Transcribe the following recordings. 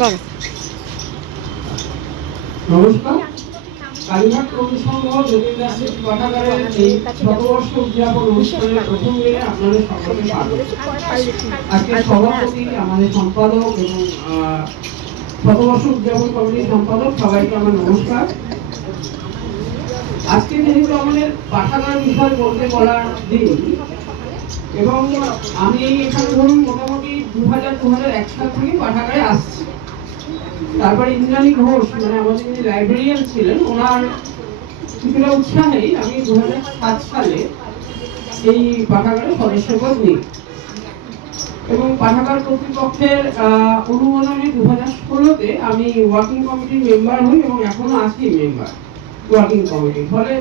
করো। নমস্কার। সম্পাদক এবং সম্পাদক সবাইকে আমার নমস্কার। আজকে যেহেতু আমাদের পাঠাগার বিষয় বলতে বলার দিন, এবং আমি এখানে ধরুন মোটামুটি দু হাজার দু হাজার এক সাল থেকে পাঠাগারে আসছি। তারপর ইন্দ্রাণী ঘোষ মানে আমাদের যিনি লাইব্রেরিয়ান ছিলেন, ওনার কিছুটা উৎসাহেই আমি দু সাত সালে এই পাঠাগারের সদস্যপদ নিই। এবং পাঠাগার কর্তৃপক্ষের অনুমোদনে দু হাজার ষোলোতে আমি ওয়ার্কিং কমিটির মেম্বার হই এবং এখনও আছি মেম্বার ওয়ার্কিং কমিটির ফলে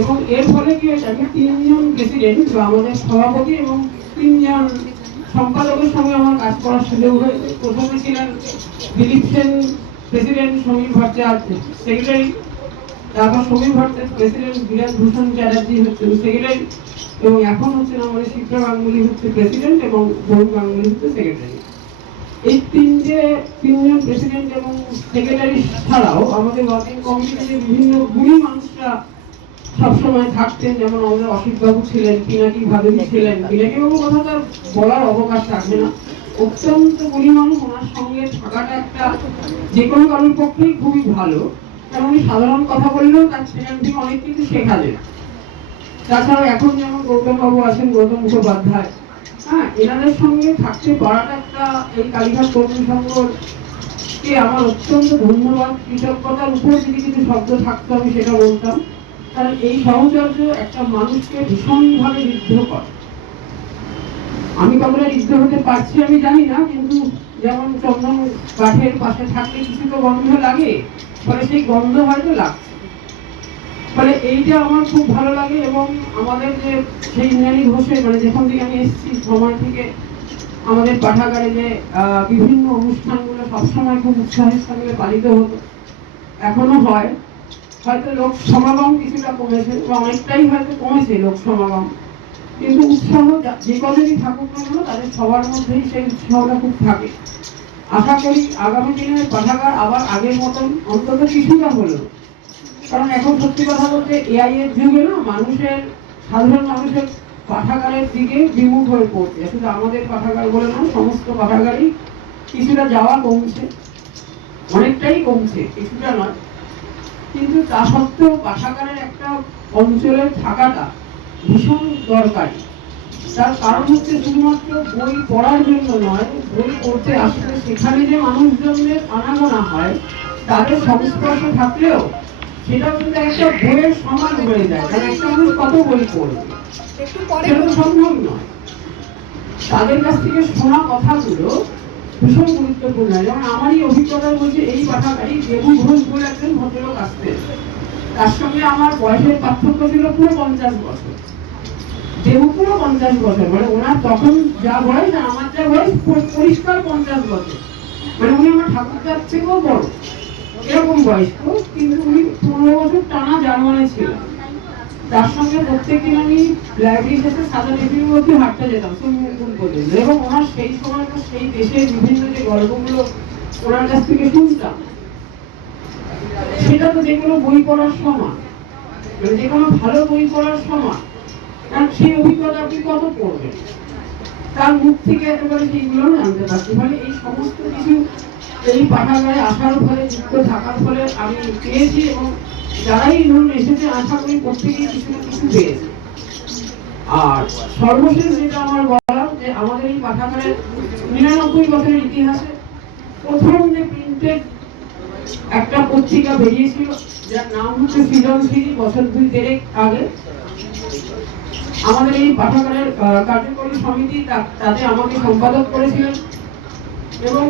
এবং এর ফলে কি হয়েছে, আমি তিনজন প্রেসিডেন্ট বা আমাদের সভাপতি এবং তিনজন সম্পাদকের সঙ্গে আমার কাজ করার সুযোগ হয়েছে প্রথমে ছিলেন দিলীপ সেন, প্রেসিডেন্ট সমীর ভট্টাচার্য, সেক্রেটারি তারপর সমীর ভট্টাচার্য, প্রেসিডেন্ট বিরাট ভূষণ চ্যাটার্জি হচ্ছেন সেক্রেটারি, এবং এখন হচ্ছেন আমাদের শিপ্রা গাঙ্গুলি হচ্ছে প্রেসিডেন্ট এবং বরুণ গাঙ্গুলি হচ্ছে সেক্রেটারি। এই তিনটে, তিনজন প্রেসিডেন্ট এবং সেক্রেটারি ছাড়াও আমাদের ওয়ার্কিং কমিটিতে যে বিভিন্ন গুণী মানুষরা সবসময় থাকতেন যেমন আমাদের অসিত বাবু ছিলেন পিনাকি ভাদুরী ছিলেন। পিনাকি বাবুর কথা তার বলার অবকাশ থাকবে না। অত্যন্ত গুণী মানুষ ওনার সঙ্গে থাকাটা একটা যে কোনো কারোর পক্ষেই খুবই ভালো। কারণ উনি সাধারণ কথা বললেও তার সেখান থেকে অনেক কিছু শেখা যায়। তাছাড়াও এখন যেমন গৌতম বাবু আছেন গৌতম মুখোপাধ্যায় হ্যাঁ এনাদের সঙ্গে থাকতে পারাটা একটা এই কালীঘাট কর্মী সংঘকে আমার অত্যন্ত ধন্যবাদ। কৃতজ্ঞতার উপর যদি কিছু শব্দ থাকতো আমি সেটা বলতাম। কারণ এই সহচর্য একটা মানুষকে ভীষণভাবে ঋদ্ধ করে। আমি কতটা ঋদ্ধ হতে পারছি, আমি জানি না, কিন্তু যেমন চন্দন কাঠের পাশে থাকলে কিছু তো গন্ধ লাগে, ফলে সেই গন্ধ হয়তো লাগছে। ফলে এইটা আমার খুব ভালো লাগে এবং আমাদের যে সেই ইন্দ্রাণী ঘোষের মানে যেখান থেকে আমি এসেছি, সময় থেকে আমাদের পাঠাগারে যে বিভিন্ন অনুষ্ঠানগুলো সবসময় খুব উৎসাহের সঙ্গে পালিত হতো। এখনও হয়। হয়তো লোক সমাগম কিছুটা কমেছে বা অনেকটাই হয়তো কমেছে লোক সমাগম। কিন্তু উৎসাহ যে কদিনই থাকুক না কেন, তাদের সবার মধ্যেই সেই উৎসাহটা খুব থাকে। আশা করি আগামী দিনে পাঠাগার আবার আগের মতন অন্তত কিছুটা হলো। কারণ এখন সত্যি কথা বলতে এআই এর যুগে না, মানুষের, সাধারণ মানুষের পাঠাগারের দিকে বিমুখ হয়ে পড়ছে। শুধু আমাদের পাঠাগার বলে না সমস্ত পাঠাগারই কিছুটা যাওয়া কমছে। অনেকটাই কমছে, কিছুটা নয়। কিন্তু তা সত্ত্বেও পাঠাগারের একটা অঞ্চলে থাকাটা ভীষণ দরকারি। তার কারণ হচ্ছে শুধুমাত্র বই পড়ার জন্য নয় বই পড়তে আসলে সেখানে যে মানুষজনদের আনাগোনা হয় তাদের সংস্পর্শে থাকলেও সেটা কিন্তু একটা বইয়ের সমান হয়ে যায়। কারণ একটা মানুষ কত বই পড়বে? সেটা সম্ভব নয়। তাদের কাছ থেকে শোনা কথাগুলো ভীষণ গুরুত্বপূর্ণ যেমন আমারই অভিজ্ঞতা বলছে এই পাঠাগারি দেবু ঘোষ বলে একজন ভদ্রলোক আসতেন। তার সঙ্গে আমার বয়সের পার্থক্য ছিল পুরো পঞ্চাশ বছর। দেবু পুরো পঞ্চাশ বছর মানে ওনার তখন যা বয়স আমার যা বয়স পরিষ্কার পঞ্চাশ বছর। মানে উনি আমার ঠাকুরদার থেকেও বড়, এরকম বয়স্ক, কিন্তু উনি পনেরো বছর টানা জার্মানে ছিলেন। তার সঙ্গে প্রত্যেকদিন আমি লাইব্রেরি শেষে সাদা টিভির মধ্যে হাঁটতে যেতাম সুইমিং পর্যন্ত এবং ওনার সেই সময়টা সেই দেশের বিভিন্ন যে গল্পগুলো ওনার কাছ থেকে শুনতাম, সেটা তো যে কোনো বই পড়ার সময় মানে যে কোনো ভালো বই পড়ার সময়, কারণ সেই অভিজ্ঞতা আপনি কত পড়বেন? তার মুখ থেকে একেবারে সেইগুলো জানতে পারছি। ফলে এই সমস্ত কিছু এই পাঠাগারে আসার ফলে, যুক্ত থাকার ফলে আমি পেয়েছি এবং যারাই ধরুন এসেছে আশা করি প্রত্যেকেই কিছু না কিছু পেয়েছে। আর সর্বশেষ যেটা আমার বলার, যে আমাদের এই পাঠাগারের নিরানব্বই বছরের ইতিহাসে প্রথম যে প্রিন্টেড একটা পত্রিকা বেরিয়েছিল, যার নাম হচ্ছে সৃজনশীল বছর দুই দেড়েক আগে। আমাদের এই পাঠাগারের কার্যকরী সমিতি তাতে আমাকে সম্পাদক করেছিলেন। এবং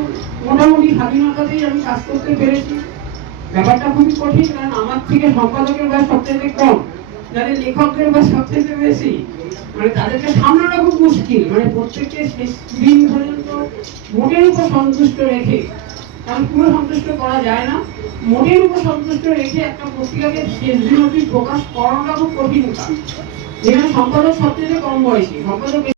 মোটামুটি স্বাধীনতাতেই আমি কাজ করতে পেরেছি। ব্যাপারটা খুবই কঠিন, কারণ আমার থেকে সম্পাদকের বয়স সবচেয়ে কম, যাদের লেখকদের বয়স সবচেয়ে বেশি। মানে তাদেরকে সামলানো খুব মুশকিল মানে প্রত্যেককে শেষ দিন পর্যন্ত মোটের উপর সন্তুষ্ট রেখে, কারণ পুরো সন্তুষ্ট করা যায় না, মোটের উপর সন্তুষ্ট রেখে একটা পত্রিকাকে শেষ দিন অবধি প্রকাশ করাটা খুব কঠিন কাজ। যেখানে সম্পাদক সবচেয়ে কম বয়সী, সম্পাদক